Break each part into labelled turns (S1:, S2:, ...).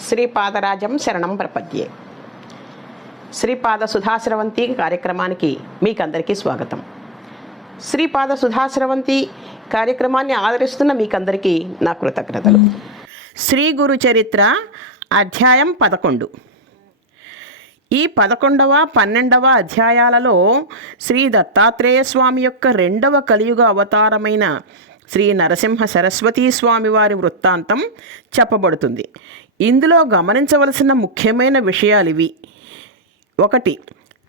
S1: శ్రీపాదరాజం శరణం ప్రపద్యే. శ్రీపాద సుధాశ్రవంతి కార్యక్రమానికి మీకందరికీ స్వాగతం. శ్రీపాద సుధాశ్రవంతి కార్యక్రమాన్ని ఆదరిస్తున్న మీకందరికీ నా కృతజ్ఞతలు. శ్రీ గురు చరిత్ర అధ్యాయం పదకొండు. ఈ పదకొండవ పన్నెండవ అధ్యాయాలలో శ్రీ దత్తాత్రేయ స్వామి యొక్క రెండవ కలియుగ అవతారమైన శ్రీ నరసింహ సరస్వతీ స్వామి వారి వృత్తాంతం చెప్పబడుతుంది. ఇందులో గమనించవలసిన ముఖ్యమైన విషయాలు ఇవి. ఒకటి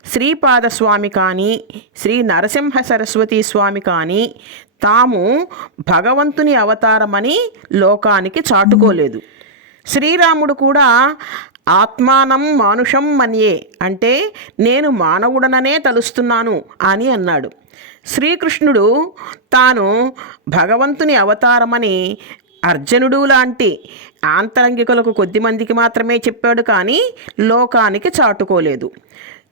S1: శ్రీపాదస్వామి కానీ శ్రీ నరసింహ సరస్వతి స్వామి కానీ తాము భగవంతుని అవతారమని లోకానికి చాటుకోలేదు. శ్రీరాముడు కూడా ఆత్మానం మానుషం మన్యే అంటే నేను మానవుడననే తలుస్తున్నాను అని అన్నాడు. శ్రీకృష్ణుడు తాను భగవంతుని అవతారమని అర్జునుడు లాంటి ఆంతరంగికులకు కొద్దిమందికి మాత్రమే చెప్పాడు కానీ లోకానికి చాటుకోలేదు.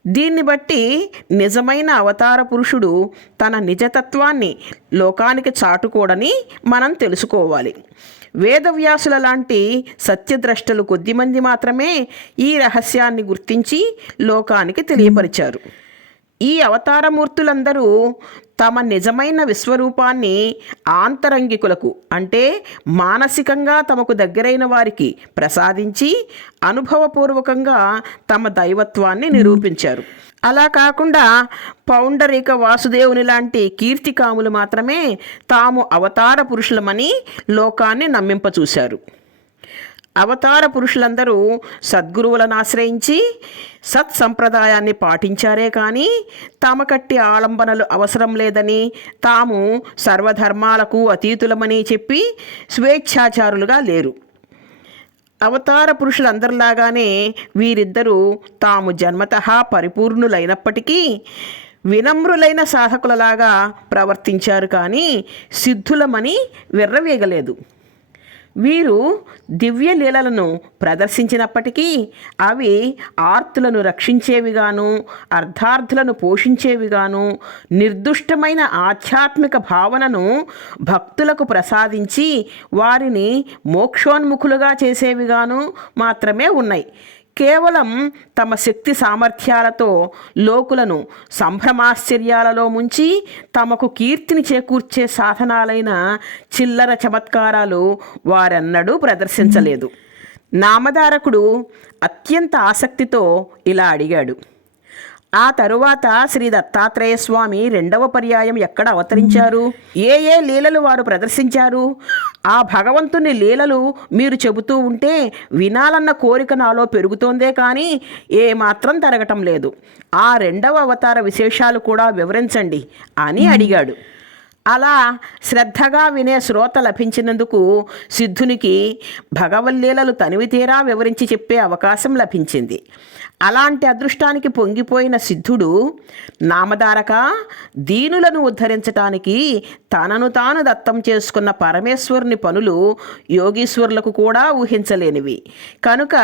S1: దీన్ని బట్టి నిజమైన అవతార పురుషుడు తన నిజతత్వాన్ని లోకానికి చాటుకోడని మనం తెలుసుకోవాలి. వేదవ్యాసుల లాంటి సత్యద్రష్టలు కొద్దిమంది మాత్రమే ఈ రహస్యాన్ని గుర్తించి లోకానికి తెలియపరిచారు. ఈ అవతారమూర్తులందరూ తమ నిజమైన విశ్వరూపాన్ని ఆంతరంగికులకు అంటే మానసికంగా తమకు దగ్గరైన వారికి ప్రసాదించి అనుభవపూర్వకంగా తమ దైవత్వాన్ని నిరూపించారు. అలా కాకుండా పౌండరీక వాసుదేవుని లాంటి కీర్తికాములు మాత్రమే తాము అవతార పురుషులమని లోకాన్ని నమ్మింపచూశారు అవతార పురుషులందరూ సద్గురువులను ఆశ్రయించి సత్సంప్రదాయాన్ని పాటించారే కానీ తమ కట్టి ఆలంబనలు అవసరం లేదని తాము సర్వధర్మాలకు అతీతులమని చెప్పి స్వేచ్ఛాచారులుగా లేరు. అవతార పురుషులందరిలాగానే వీరిద్దరూ తాము జన్మత పరిపూర్ణులైనప్పటికీ వినమ్రులైన సాధకులలాగా ప్రవర్తించారు కానీ సిద్ధులమని విర్రవీగలేదు. వీరు దివ్య లీలలను ప్రదర్శించినప్పటికీ అవి ఆర్తులను రక్షించేవిగాను అర్ధార్థులను పోషించేవిగాను నిర్దుష్టమైన ఆధ్యాత్మిక భావనను భక్తులకు ప్రసాదించి వారిని మోక్షోన్ముఖులుగా చేసేవిగాను మాత్రమే ఉన్నాయి. కేవలం తమ శక్తి సామర్థ్యాలతో లోకులను సంభ్రమాశ్చర్యాలలో ముంచి తమకు కీర్తిని చేకూర్చే సాధనాలైన చిల్లర చమత్కారాలు వారెన్నడూ ప్రదర్శించలేదు. నామధారకుడు అత్యంత ఆసక్తితో ఇలా అడిగాడు. ఆ తరువాత శ్రీ దత్తాత్రేయ స్వామి రెండవ పర్యాయం ఎక్కడ అవతరించారు? ఏ ఏ లీలలు వారు ప్రదర్శించారు? ఆ భగవంతుని లీలలు మీరు చెబుతూ ఉంటే వినాలన్న కోరిక నాలో పెరుగుతోందే కానీ ఏ మాత్రం తరగటం లేదు. ఆ రెండవ అవతార విశేషాలు కూడా వివరించండి అని అడిగాడు. అలా శ్రద్ధగా వినే శ్రోత లభించినందుకు సిద్ధునికి భగవల్లీలలు తనివితీరా వివరించి చెప్పే అవకాశం లభించింది. అలాంటి అదృష్టానికి పొంగిపోయిన సిద్ధుడు నామధారక దీనులను ఉద్ధరించటానికి తనను తాను దత్తం చేసుకున్న పరమేశ్వరుని పనులు యోగీశ్వరులకు కూడా ఊహించలేనివి. కనుక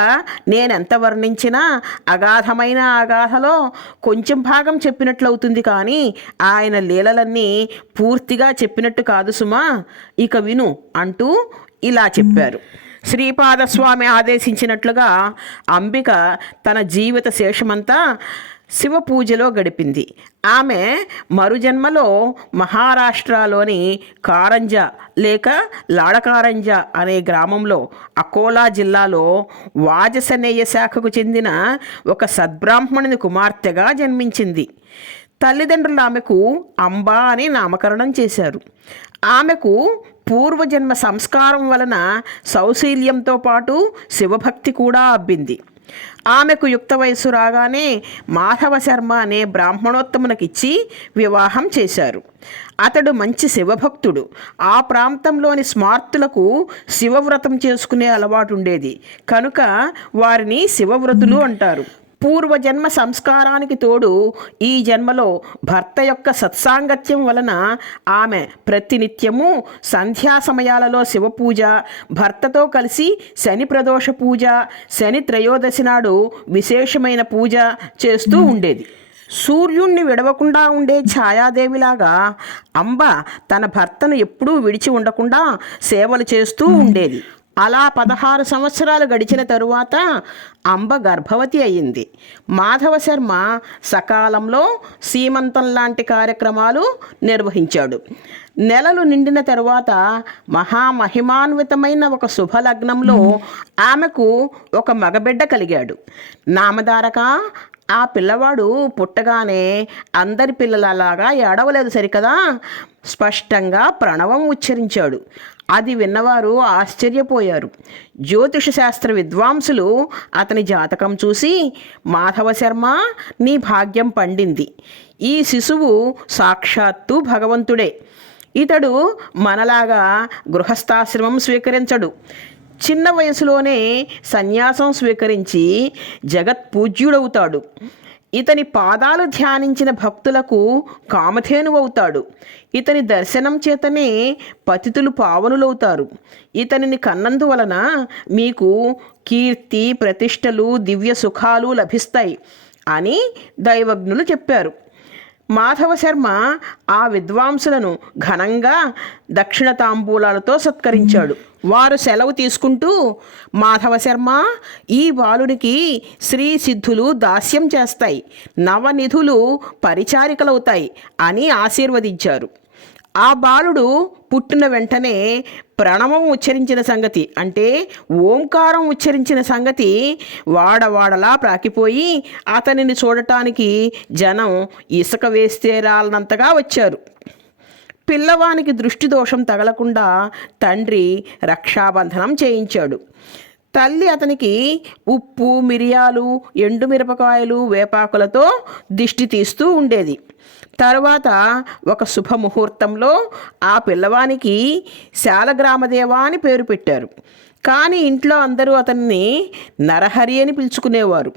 S1: నేనెంత వర్ణించినా అగాధమైన అగాధలో కొంచెం భాగం చెప్పినట్లవుతుంది కానీ ఆయన లీలలన్నీ పూర్తిగా చెప్పినట్టు కాదు సుమా. ఇక విను అంటూ ఇలా చెప్పారు. శ్రీపాదస్వామి ఆదేశించినట్లుగా అంబిక తన జీవిత శేషమంతా శివ పూజలో గడిపింది. ఆమె మరుజన్మలో మహారాష్ట్రలోని కారంజ లేక లాడకారంజ అనే గ్రామంలో అకోలా జిల్లాలో వాజసనేయ శాఖకు చెందిన ఒక సద్బ్రాహ్మణుని కుమార్తెగా జన్మించింది. తల్లిదండ్రులు ఆమెకు అంబా అని నామకరణం చేశారు. ఆమెకు పూర్వజన్మ సంస్కారం వలన సౌశీల్యంతో పాటు శివభక్తి కూడా అబ్బింది. ఆమెకు యుక్త వయస్సు రాగానే మాధవ శర్మ అనే బ్రాహ్మణోత్తమునకిచ్చి వివాహం చేశారు. అతడు మంచి శివభక్తుడు. ఆ ప్రాంతంలోని స్మార్తులకు శివవ్రతం చేసుకునే అలవాటు ఉండేది కనుక వారిని శివవ్రతులు అంటారు. పూర్వజన్మ సంస్కారానికి తోడు ఈ జన్మలో భర్త యొక్క సత్సాంగత్యం వలన ఆమె ప్రతినిత్యము సంధ్యా సమయాలలో శివపూజ భర్తతో కలిసి శని ప్రదోష పూజ శని త్రయోదశి నాడు విశేషమైన పూజ చేస్తూ ఉండేది. సూర్యుణ్ణి విడవకుండా ఉండే ఛాయాదేవిలాగా అంబ తన భర్తను ఎప్పుడూ విడిచి ఉండకుండా సేవలు చేస్తూ ఉండేది. అలా పదహారు సంవత్సరాలు గడిచిన తరువాత అంబ గర్భవతి అయింది. మాధవ శర్మ సకాలంలో సీమంతం లాంటి కార్యక్రమాలు నిర్వహించాడు. నెలలు నిండిన తరువాత మహామహిమాన్వితమైన ఒక శుభలగ్నంలో ఆమెకు ఒక మగబిడ్డ కలిగాడు. నామధారక ఆ పిల్లవాడు పుట్టగానే అందరి పిల్లలలాగా ఏడవలేదు సరికదా? స్పష్టంగా ప్రణవం ఉచ్చరించాడు. అది విన్నవారు ఆశ్చర్యపోయారు. జ్యోతిష శాస్త్ర విద్వాంసులు అతని జాతకం చూసి మాధవ శర్మ నీ భాగ్యం పండింది. ఈ శిశువు సాక్షాత్తు భగవంతుడే. ఇతడు మనలాగా గృహస్థాశ్రమం స్వీకరించడు. చిన్న వయసులోనే సన్యాసం స్వీకరించి జగత్ పూజ్యుడవుతాడు ఇతని పాదాలు ధ్యానించిన భక్తులకు కామధేనువవుతాడు. ఇతని దర్శనం చేతనే పతితులు పావనులవుతారు. ఇతనిని కన్నందువలన మీకు కీర్తి ప్రతిష్టలు దివ్య సుఖాలు లభిస్తాయి అని దైవజ్ఞులు చెప్పారు. మాధవ శర్మ ఆ విద్వాంసులను ఘనంగా దక్షిణ తాంబూలాలతో సత్కరించాడు. వారు సెలవు తీసుకుంటూ మాధవ శర్మ ఈ బాలునికి శ్రీ సిద్ధులు దాస్యం చేస్తాయి నవనిధులు పరిచారికలవుతాయి అని ఆశీర్వదించారు. ఆ బాలుడు పుట్టిన వెంటనే ప్రణవం ఉచ్చరించిన సంగతి అంటే ఓంకారం ఉచ్చరించిన సంగతి వాడవాడలా ప్రాకిపోయి అతనిని చూడటానికి జనం ఇసుక వేస్తే రాలనంతగా వచ్చారు. పిల్లవానికి దృష్టి దోషం తగలకుండా తండ్రి రక్షాబంధనం చేయించాడు. తల్లి అతనికి ఉప్పు మిరియాలు ఎండుమిరపకాయలు వేపాకులతో దిష్టి తీస్తూ ఉండేది. తరువాత ఒక శుభముహూర్తంలో ఆ పిల్లవానికి శాలగ్రామదేవా అని పేరు పెట్టారు. కానీ ఇంట్లో అందరూ అతన్ని నరహరి అని పిలుచుకునేవారు.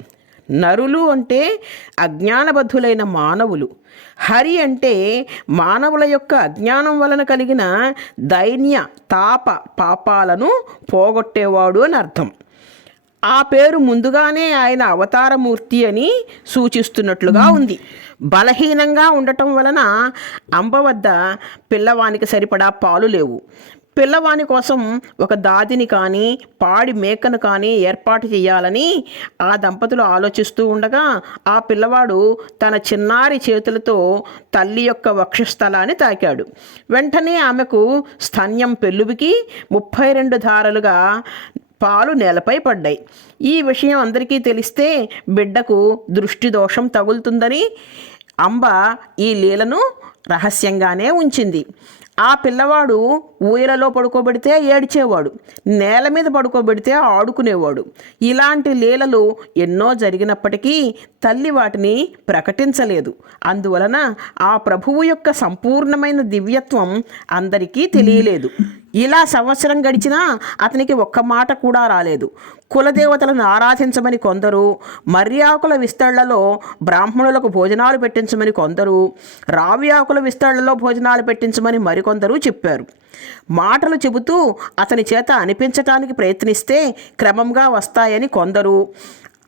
S1: నరులు అంటే అజ్ఞానబద్ధులైన మానవులు. హరి అంటే మానవుల యొక్క అజ్ఞానం వలన కలిగిన దైన్య తాప పాపాలను పోగొట్టేవాడు అని అర్థం. ఆ పేరు ముందుగానే ఆయన అవతారమూర్తి అని సూచిస్తున్నట్లుగా ఉంది. బలహీనంగా ఉండటం వలన అంబ వద్ద పిల్లవానికి సరిపడా పాలు లేవు. పిల్లవాని కోసం ఒక దాదిని కానీ పాడి మేకను కానీ ఏర్పాటు చేయాలని ఆ దంపతులు ఆలోచిస్తూ ఉండగా ఆ పిల్లవాడు తన చిన్నారి చేతులతో తల్లి యొక్క వక్షస్థలాన్ని తాకాడు. వెంటనే ఆమెకు స్తన్యం పెళ్ళుబికి ముప్పై రెండు ధారలుగా పాలు నేలపై పడ్డాయి. ఈ విషయం అందరికీ తెలిస్తే బిడ్డకు దృష్టి దోషం తగులుతుందని అంబ ఈ లీలను రహస్యంగానే ఉంచింది. ఆ పిల్లవాడు ఊయలలో పడుకోబెడితే ఏడ్చేవాడు నేల మీద పడుకోబెడితే ఆడుకునేవాడు. ఇలాంటి లీలలు ఎన్నో జరిగినప్పటికీ తల్లి వాటిని ప్రకటించలేదు. అందువలన ఆ ప్రభువు యొక్క సంపూర్ణమైన దివ్యత్వం అందరికీ తెలియలేదు. ఇలా సంవత్సరం గడిచినా అతనికి ఒక్క మాట కూడా రాలేదు. కులదేవతలను ఆరాధించమని కొందరు మర్యాకుల విస్తళ్ళలో బ్రాహ్మణులకు భోజనాలు పెట్టించమని కొందరు రావ్యాకుల విస్తళ్ళలో భోజనాలు పెట్టించమని మరికొందరు చెప్పారు. మాటలు చెబుతూ అతని చేత అనిపించటానికి ప్రయత్నిస్తే క్రమంగా వస్తాయని కొందరు.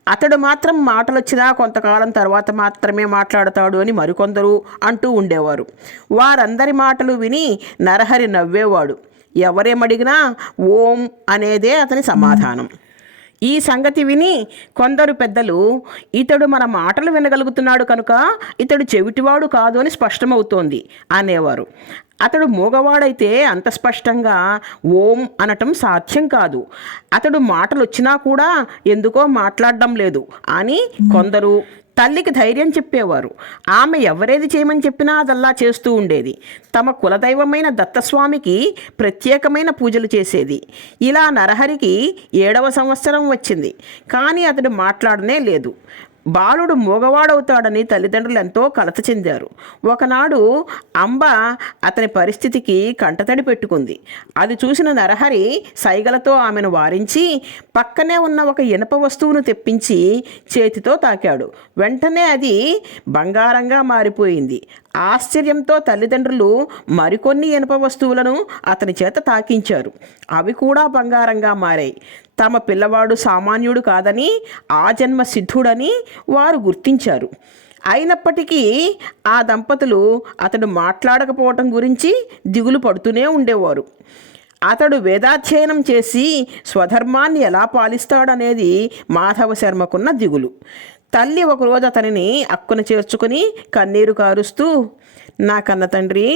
S1: అతడు మాత్రం మాటలు వచ్చినా కొంతకాలం తర్వాత మాత్రమే మాట్లాడతాడు అని మరికొందరు అంటూ ఉండేవారు. వారందరి మాటలు విని నరహరి నవ్వేవాడు. ఎవరేమడిగినా ఓం అనేదే అతని సమాధానం. ఈ సంగతి విని కొందరు పెద్దలు ఇతడు మన మాటలు వినగలుగుతున్నాడు కనుక ఇతడు చెవిటివాడు కాదు అని స్పష్టమవుతోంది అనేవారు. అతడు మూగవాడైతే అంత స్పష్టంగా ఓం అనటం సాధ్యం కాదు. అతడు మాటలు వచ్చినా కూడా ఎందుకో మాట్లాడడం లేదు అని కొందరు తల్లికి ధైర్యం చెప్పేవారు. ఆమె ఎవరేది చేయమని చెప్పినా అదల్లా చేస్తూ ఉండేది. తమ కులదైవమైన దత్తస్వామికి ప్రత్యేకమైన పూజలు చేసేది. ఇలా నరహరికి ఏడవ సంవత్సరం వచ్చింది. కానీ అతడు మాట్లాడనే లేదు. బాలుడు మూగవాడవుతాడని తల్లిదండ్రులు ఎంతో కలత చెందారు. ఒకనాడు అంబ అతని పరిస్థితికి కంటతడి పెట్టుకుంది. అది చూసిన నరహరి సైగలతో ఆమెను వారించి పక్కనే ఉన్న ఒక ఇనప వస్తువును తెప్పించి చేతితో తాకాడు. వెంటనే అది బంగారంగా మారిపోయింది. ఆశ్చర్యంతో తల్లిదండ్రులు మరికొన్ని ఇనుప వస్తువులను అతని చేత తాకించారు. అవి కూడా బంగారంగా మారాయి. తమ పిల్లవాడు సామాన్యుడు కాదని ఆ జన్మ సిద్ధుడని వారు గుర్తించారు. అయినప్పటికీ ఆ దంపతులు అతడు మాట్లాడకపోవటం గురించి దిగులు పడుతూనే ఉండేవారు. అతడు వేదాధ్యయనం చేసి స్వధర్మాన్ని ఎలా పాలిస్తాడనేది మాధవ శర్మకున్న దిగులు. తల్లి ఒకరోజు అతనిని అక్కున చేర్చుకుని కన్నీరు కారుస్తూ నా కన్న తండ్రి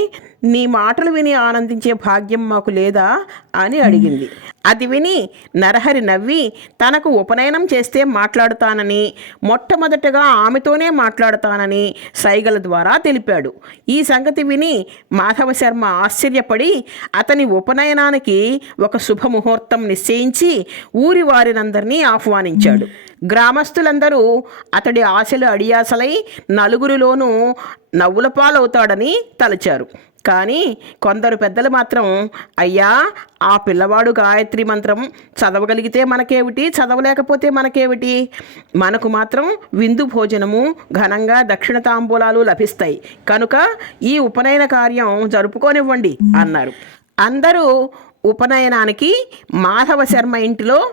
S1: నీ మాటలు విని ఆనందించే భాగ్యం మాకు లేదా? అని అడిగింది. అది విని నరహరి నవ్వి తనకు ఉపనయనం చేస్తే మాట్లాడుతానని మొట్టమొదటగా ఆమెతోనే మాట్లాడుతానని సైగల ద్వారా తెలిపాడు. ఈ సంగతి విని మాధవ శర్మ ఆశ్చర్యపడి అతని ఉపనయనానికి ఒక శుభముహూర్తం నిశ్చయించి ఊరి వారినందరినీ ఆహ్వానించాడు. గ్రామస్తులందరూ అతడి ఆశలు అడియాసలై నలుగురిలోనూ నవ్వుల పాలవుతాడని తలచారు. కానీ కొందరు పెద్దలు మాత్రం అయ్యా ఆ పిల్లవాడు గాయత్రి మంత్రం చదవగలిగితే మనకేమిటి? చదవలేకపోతే మనకేమిటి? మనకు మాత్రం విందు భోజనము ఘనంగా దక్షిణ తాంబూలాలు లభిస్తాయి. కనుక ఈ ఉపనయన కార్యం జరుపుకోనివ్వండి అన్నారు. అందరూ ఉపనయనానికి మాధవ శర్మ ఇంటిలో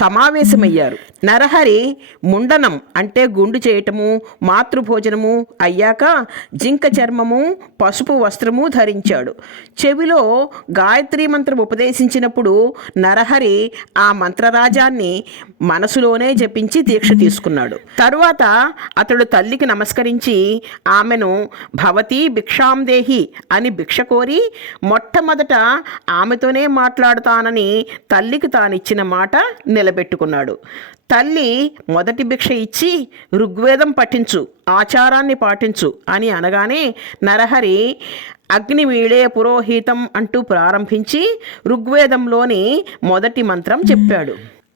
S1: సమావేశమయ్యారు. నరహరి ముండనం అంటే గుండు చేయటము మాతృభోజనము అయ్యాక జింక చర్మము పసుపు వస్త్రము ధరించాడు. చెవిలో గాయత్రి మంత్రం ఉపదేశించినప్పుడు నరహరి ఆ మంత్రరాజాన్ని మనసులోనే జపించి దీక్ష తీసుకున్నాడు. తరువాత అతడు తల్లికి నమస్కరించి ఆమెను భవతి భిక్షాందేహి అని భిక్ష కోరి మొట్టమొదట ఆమెతోనే మాట్లాడుతానని తల్లికి తానిచ్చిన మాట నిలబెట్టుకున్నాడు తల్లి మొదటి భిక్ష ఇచ్చి ఋగ్వేదం పఠించు ఆచారాన్ని పాటించు అని అనగానే నరహరి అగ్నివీడే పురోహితం అంటూ ప్రారంభించి ఋగ్వేదంలోని మొదటి మంత్రం చెప్పాడు.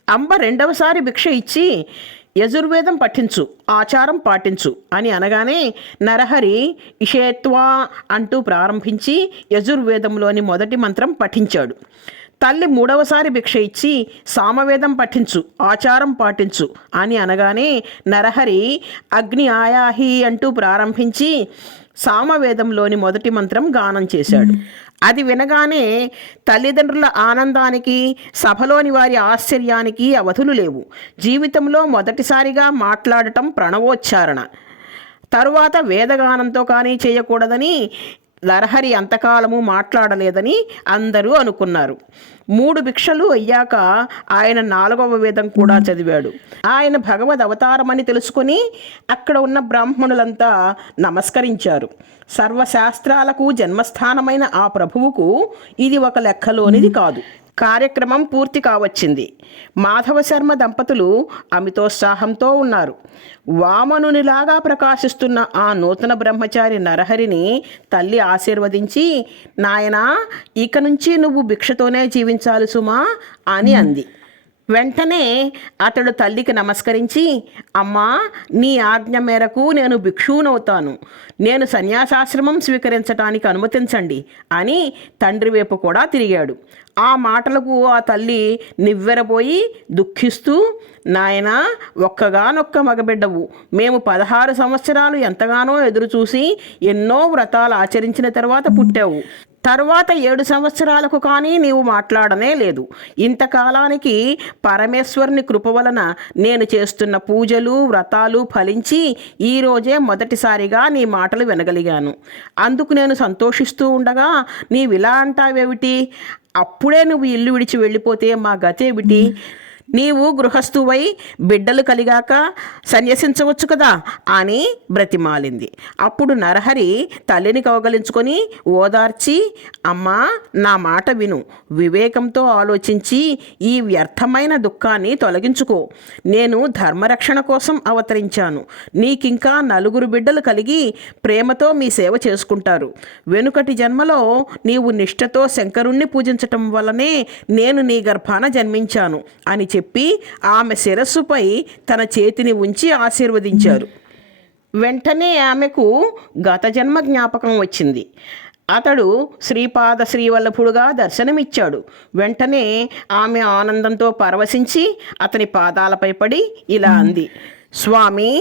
S1: అంబ రెండవసారి భిక్ష ఇచ్చి యజుర్వేదం పఠించు ఆచారం పాటించు అని అనగానే నరహరి ఇషేత్వా అంటూ ప్రారంభించి యజుర్వేదంలోని మొదటి మంత్రం పఠించాడు. తల్లి మూడవసారి భిక్ష ఇచ్చి సామవేదం పఠించు ఆచారం పాటించు అని అనగానే నరహరి అగ్ని ఆయాహి అంటూ ప్రారంభించి సామవేదంలోని మొదటి మంత్రం గానం చేశాడు. అది వినగానే తల్లిదండ్రుల ఆనందానికి సభలోని వారి ఆశ్చర్యానికి అవధులు లేవు. జీవితంలో మొదటిసారిగా మాట్లాడటం ప్రణవోచ్చారణ. తరువాత వేదగానంతో కానీ చేయకూడదని నరహరి అంతకాలము మాట్లాడలేదని అందరూ అనుకున్నారు. మూడు భిక్షలు అయ్యాక ఆయన నాలుగవ వేదం కూడా చదివాడు. ఆయన భగవద్ అవతారమని తెలుసుకొని అక్కడ ఉన్న బ్రాహ్మణులంతా నమస్కరించారు. సర్వశాస్త్రాలకు జన్మస్థానమైన ఆ ప్రభువుకు ఇది ఒక లెక్కలోనిది కాదు. కార్యక్రమం పూర్తి కావచ్చింది. మాధవశర్మ దంపతులు అమితోత్సాహంతో ఉన్నారు. వామనునిలాగా ప్రకాశిస్తున్న ఆ నూతన బ్రహ్మచారి నరహరిని తల్లి ఆశీర్వదించి నాయనా ఇక నుంచి నువ్వు భిక్షతోనే జీవించాలి సుమా అని అంది. వెంటనే అతడు తల్లికి నమస్కరించి అమ్మా నీ ఆజ్ఞ మేరకు నేను భిక్షువునవుతాను. నేను సన్యాసాశ్రమం స్వీకరించడానికి అనుమతించండి అని తండ్రి వైపు కూడా తిరిగాడు. ఆ మాటలకు ఆ తల్లి నివ్వెరపోయి దుఃఖిస్తూ నాయనా ఒక్కగానొక్క మగబిడ్డవు. మేము పదహారు సంవత్సరాలు ఎంతగానో ఎదురుచూసి ఎన్నో వ్రతాలు ఆచరించిన తర్వాత పుట్టావు. తరువాత ఏడు సంవత్సరాలకు కానీ నీవు మాట్లాడనే లేదు. ఇంతకాలానికి పరమేశ్వరుని కృప వలన నేను చేస్తున్న పూజలు వ్రతాలు ఫలించి ఈరోజే మొదటిసారిగా నీ మాటలు వినగలిగాను. అందుకు నేను సంతోషిస్తూ ఉండగా నీవిలా అంటావేమిటి? అప్పుడే నువ్వు ఇల్లు విడిచి వెళ్ళిపోతే మా గతేమిటి? నీవు గృహస్థువై బిడ్డలు కలిగాక సన్యసించవచ్చు కదా అని బ్రతిమాలింది. అప్పుడు నరహరి తల్లిని కౌగలించుకొని ఓదార్చి అమ్మా నా మాట విను. వివేకంతో ఆలోచించి ఈ వ్యర్థమైన దుఃఖాన్ని తొలగించుకో. నేను ధర్మరక్షణ కోసం అవతరించాను. నీకింకా నలుగురు బిడ్డలు కలిగి ప్రేమతో మీ సేవ చేసుకుంటారు. వెనుకటి జన్మలో నీవు నిష్ఠతో శంకరుణ్ణి పూజించటం వల్లనే నేను నీ గర్భాన జన్మించాను అని చెప్పి ఆమె శిరస్సుపై తన చేతిని ఉంచి ఆశీర్వదించారు. వెంటనే ఆమెకు గత జన్మ జ్ఞాపకం వచ్చింది. అతడు శ్రీపాద శ్రీవల్లభుడుగా దర్శనమిచ్చాడు. వెంటనే ఆమె ఆనందంతో పరవశించి అతని పాదాలపై పడి ఇలా అంది. స్వామి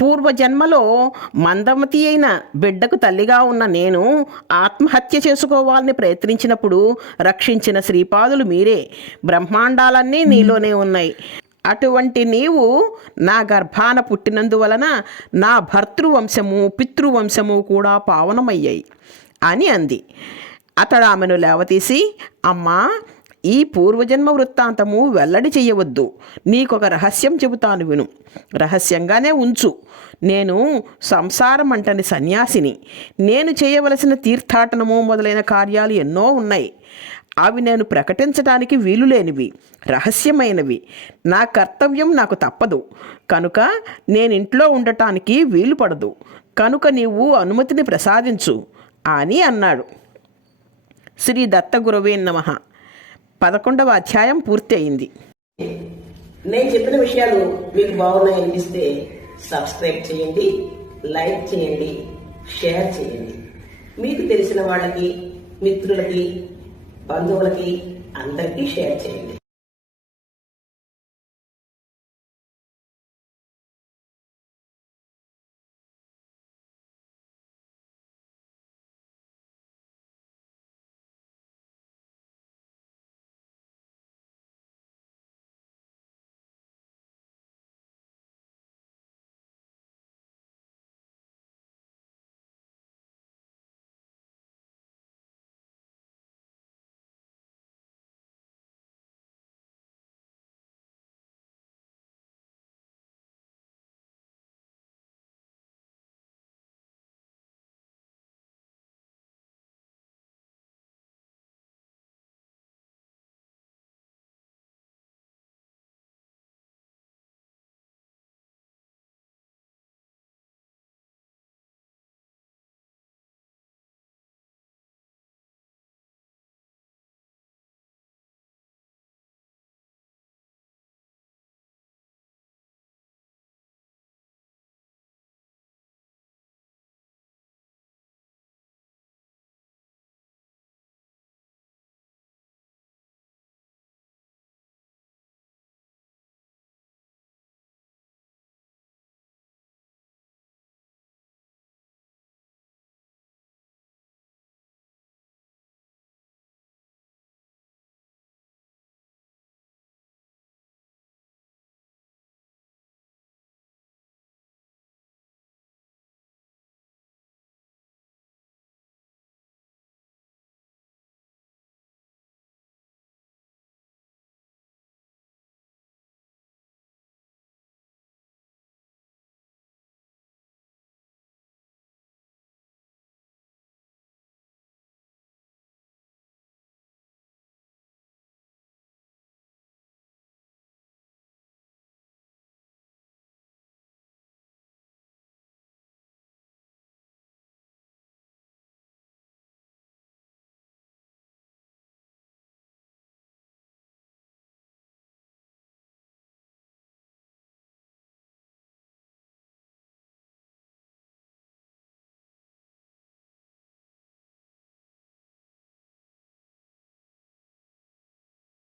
S1: పూర్వజన్మలో మందమతి అయిన బిడ్డకు తల్లిగా ఉన్న నేను ఆత్మహత్య చేసుకోవాలని ప్రయత్నించినప్పుడు రక్షించిన శ్రీపాదులు మీరే. బ్రహ్మాండాలన్నీ నీలోనే ఉన్నాయి. అటువంటి నీవు నా గర్భాన పుట్టినందువలన నా భర్తృవంశము పితృవంశము కూడా పావనమయ్యాయి. అని అంది. అతడు ఆమెను లేవతీసి అమ్మా ఈ పూర్వజన్మ వృత్తాంతము వెల్లడి చేయవద్దు. నీకొక రహస్యం చెబుతాను విను. రహస్యంగానే ఉంచు. నేను సంసారం అంటని సన్యాసిని. నేను చేయవలసిన తీర్థాటనము మొదలైన కార్యాలు ఎన్నో ఉన్నాయి. అవి నేను ప్రకటించడానికి వీలు లేనివి రహస్యమైనవి. నా కర్తవ్యం నాకు తప్పదు. కనుక నేను ఇంట్లో ఉండటానికి వీలు పడదు కనుక నీవు అనుమతిని ప్రసాదించు అని అన్నాడు. శ్రీ దత్తగురవే నమ. పదకొండవ అధ్యాయం పూర్తి అయింది
S2: నేను చెప్పిన విషయాలు మీకు బాగున్నాయి అనిపిస్తే సబ్స్క్రైబ్ చేయండి లైక్ చేయండి షేర్ చేయండి. మీకు తెలిసిన వాళ్ళకి మిత్రులకి బంధువులకి అందరికీ షేర్ చేయండి.